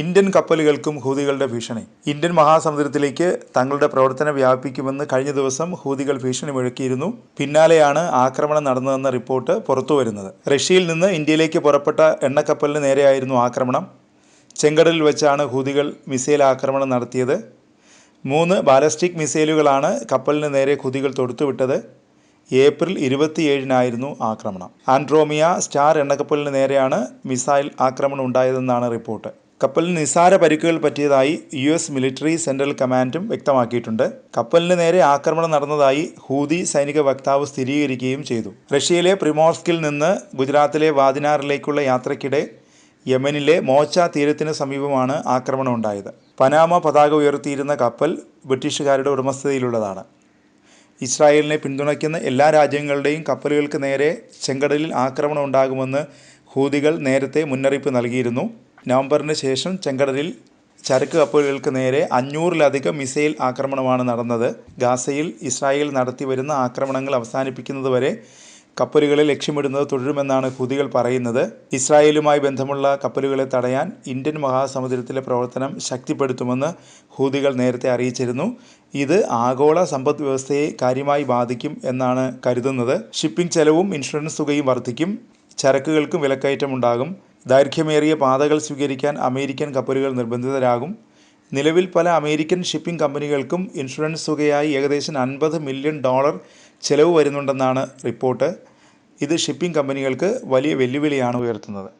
Indian കപ്പലുകൾക്കും ഹൂതികളുടെ ഭീഷണി. Indian മഹാസമുദ്രത്തിലേക്ക് തങ്ങളുടെ പ്രവർത്തനം വ്യാപിപ്പിക്കുമെന്ന് കഴിഞ്ഞ ദിവസം ഹൂതികൾ ഭീഷണി മുഴക്കിയിരുന്നു. പിന്നാലെയാണ് ആക്രമണം നടന്നതെന്ന റിപ്പോർട്ട് പുറത്തുവരുന്നത്. റഷ്യയിൽ നിന്ന് ഇന്ത്യയിലേക്ക് പുറപ്പെട്ട എണ്ണക്കപ്പലിന് നേരെയായിരുന്നു ആക്രമണം. ചെങ്കടലിൽ വെച്ചാണ് ഹൂതികൾ മിസൈൽ ആക്രമണം നടത്തിയത്. 3 ബാലിസ്റ്റിക് മിസൈലുകളാണ് കപ്പലിന് നേരെ ഹൂതികൾ തൊടുത്തുവിട്ടത്. ഏപ്രിൽ 27-നായിരുന്നു ആക്രമണം. ആൻഡ്രോമിയ സ്റ്റാർ എണ്ണക്കപ്പലിന് നേരെയാണ് മിസൈൽ ആക്രമണം ഉണ്ടായതെന്നാണ് റിപ്പോർട്ട്. കപ്പലിന് നിസാര പരിക്കുകൾ പറ്റിയതായി US മിലിറ്ററി സെൻട്രൽ കമാൻഡും വ്യക്തമാക്കിയിട്ടുണ്ട്. കപ്പലിന് നേരെ ആക്രമണം നടന്നതായി ഹൂതി സൈനിക വക്താവ് സ്ഥിരീകരിക്കുകയും ചെയ്തു. റഷ്യയിലെ പ്രിമോർസ്കിൽ നിന്ന് ഗുജറാത്തിലെ വാദിനാറിലേക്കുള്ള യാത്രയ്ക്കിടെ യമനിലെ മോച്ച തീരത്തിന് സമീപമാണ് ആക്രമണം ഉണ്ടായത്. പനാമ പതാക ഉയർത്തിയിരുന്ന കപ്പൽ ബ്രിട്ടീഷുകാരുടെ ഉടമസ്ഥതയിലുള്ളതാണ്. ഇസ്രായേലിനെ പിന്തുണയ്ക്കുന്ന എല്ലാ രാജ്യങ്ങളുടെയും കപ്പലുകൾക്ക് നേരെ ചെങ്കടലിൽ ആക്രമണം ഉണ്ടാകുമെന്ന് ഹൂതികൾ നേരത്തെ മുന്നറിയിപ്പ് നൽകിയിരുന്നു. നവംബറിന് ശേഷം ചെങ്കടലിൽ ചരക്ക് കപ്പലുകൾക്ക് നേരെ 500-ലധികം മിസൈൽ ആക്രമണമാണ് നടന്നത്. ഗാസയിൽ ഇസ്രായേൽ നടത്തിവരുന്ന ആക്രമണങ്ങൾ അവസാനിപ്പിക്കുന്നതുവരെ കപ്പലുകളെ ലക്ഷ്യമിടുന്നത് തുടരുമെന്നാണ് ഹൂതികൾ പറയുന്നത്. ഇസ്രായേലുമായി ബന്ധമുള്ള കപ്പലുകളെ തടയാൻ ഇന്ത്യൻ മഹാസമുദ്രത്തിലെ പ്രവർത്തനം ശക്തിപ്പെടുത്തുമെന്ന് ഹൂതികൾ നേരത്തെ അറിയിച്ചിരുന്നു. ഇത് ആഗോള സമ്പദ് വ്യവസ്ഥയെ കാര്യമായി ബാധിക്കും എന്നാണ് കരുതുന്നത്. ഷിപ്പിംഗ് ചെലവും ഇൻഷുറൻസ് തുകയും വർദ്ധിക്കും. ചരക്കുകൾക്കും വിലക്കയറ്റമുണ്ടാകും. ദൈർഘ്യമേറിയ പാതകൾ സ്വീകരിക്കാൻ അമേരിക്കൻ കപ്പലുകൾ നിർബന്ധിതരാകും. നിലവിൽ പല അമേരിക്കൻ ഷിപ്പിംഗ് കമ്പനികൾക്കും ഇൻഷുറൻസ് തുകയായി ഏകദേശം $50 മില്യൺ ചെലവ് വരുന്നുണ്ടെന്നാണ് റിപ്പോർട്ട്. ഇത് ഷിപ്പിംഗ് കമ്പനികൾക്ക് വലിയ വെല്ലുവിളിയാണ് ഉയർത്തുന്നത്.